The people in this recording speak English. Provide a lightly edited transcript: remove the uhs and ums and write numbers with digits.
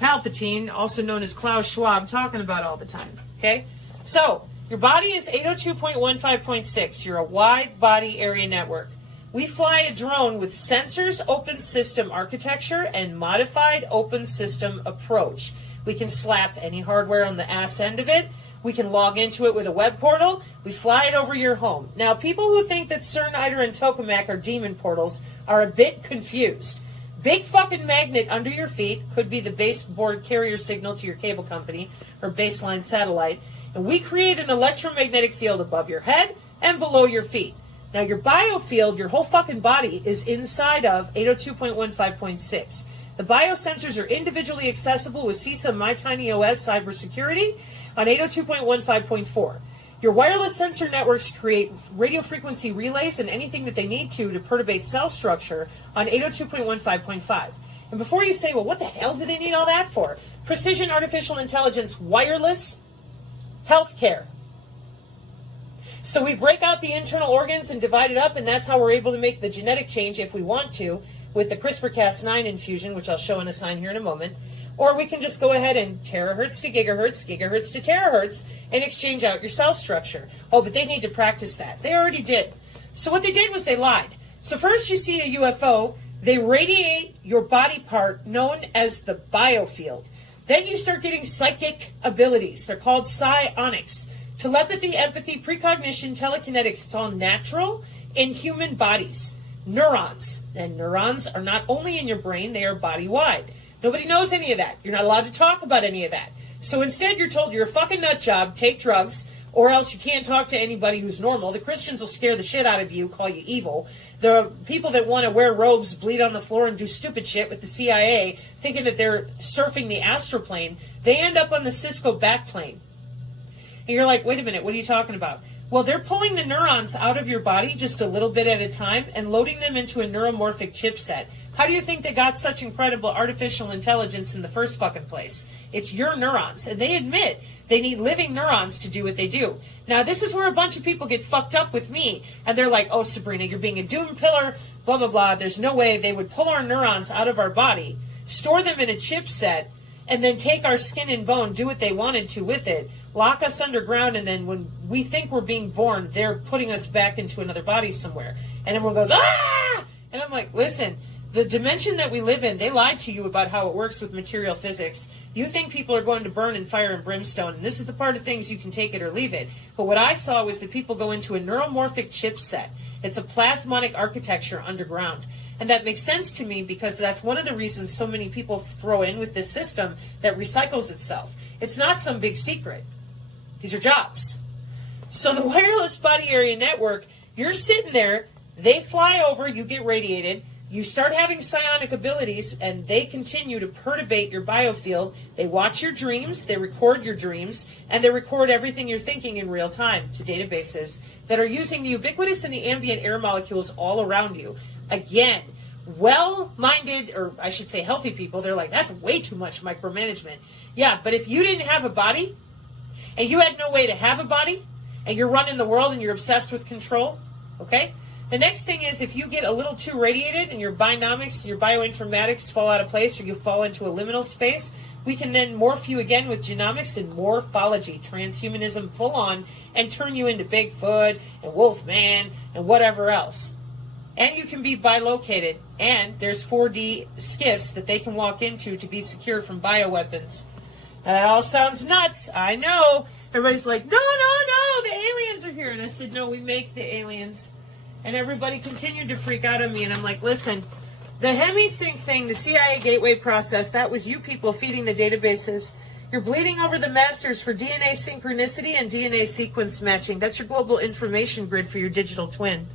Palepatin, also known as Klaus Schwab, talking about all the time. Okay? So, your body is 802.15.6. You're a wide body area network. We fly a drone with sensors, open system architecture, and modified open system approach. We can slap any hardware on the ass end of it. We can log into it with a web portal. We fly it over your home. Now, people who think that CERN, ITER, and Tokamak are demon portals are a bit confused. Big fucking magnet under your feet could be the baseboard carrier signal to your cable company or baseline satellite. And we create an electromagnetic field above your head and below your feet. Now, your biofield, your whole fucking body, is inside of 802.15.6. The biosensors are individually accessible with CISA MyTinyOS cybersecurity on 802.15.4. Your wireless sensor networks create radio frequency relays and anything that they need to perturbate cell structure on 802.15.5. And before you say, well, what the hell do they need all that for? Precision artificial intelligence wireless healthcare. So we break out the internal organs and divide it up, and that's how we're able to make the genetic change if we want to with the CRISPR-Cas9 infusion, which I'll show in a sign here in a moment. Or we can just go ahead and terahertz to gigahertz, gigahertz to terahertz, and exchange out your cell structure. Oh, but they need to practice that. They already did. So what they did was they lied. So first you see a UFO, they radiate your body part known as the biofield. Then you start getting psychic abilities. They're called psionics. Telepathy, empathy, precognition, telekinetics, it's all natural in human bodies. Neurons. And neurons are not only in your brain, they are body-wide. Nobody knows any of that. You're not allowed to talk about any of that. So instead you're told you're a fucking nut job, take drugs, or else you can't talk to anybody who's normal. The Christians will scare the shit out of you, call you evil. The people that want to wear robes, bleed on the floor, and do stupid shit with the CIA, thinking that they're surfing the astral plane, they end up on the Cisco backplane. And you're like, wait a minute, what are you talking about? Well, they're pulling the neurons out of your body just a little bit at a time and loading them into a neuromorphic chipset. How do you think they got such incredible artificial intelligence in the first fucking place? It's your neurons. And they admit they need living neurons to do what they do. Now, this is where a bunch of people get fucked up with me. And they're like, oh, Sabrina, you're being a doom pillar, blah, blah, blah. There's no way they would pull our neurons out of our body, store them in a chipset, and then take our skin and bone, do what they wanted to with it, lock us underground, and then when we think we're being born, they're putting us back into another body somewhere. And everyone goes, ah! And I'm like, listen, the dimension that we live in, they lied to you about how it works with material physics. You think people are going to burn in fire and brimstone, and this is the part of things you can take it or leave it. But what I saw was that people go into a neuromorphic chipset. It's a plasmonic architecture underground. And that makes sense to me because that's one of the reasons so many people throw in with this system that recycles itself. It's not some big secret. These are jobs. So the wireless body area network, you're sitting there, they fly over, you get radiated, you start having psionic abilities, and they continue to perturbate your biofield. They watch your dreams, they record your dreams, and they record everything you're thinking in real time to databases that are using the ubiquitous and the ambient air molecules all around you. Again, well-minded, or I should say healthy people, they're like, that's way too much micromanagement. Yeah, but if you didn't have a body, and you had no way to have a body, and you're running the world and you're obsessed with control, okay? The next thing is if you get a little too radiated and your bionomics, your bioinformatics fall out of place or you fall into a liminal space, we can then morph you again with genomics and morphology, transhumanism full on, and turn you into Bigfoot and Wolfman and whatever else. And you can be bilocated, and there's 4D skiffs that they can walk into to be secure from bioweapons. That all sounds nuts, I know. Everybody's like, no, the aliens are here. And I said, no, we make the aliens. And everybody continued to freak out on me, and I'm like, listen, the HemiSync thing, the CIA gateway process, that was you people feeding the databases. You're bleeding over the masters for DNA synchronicity and DNA sequence matching. That's your global information grid for your digital twin.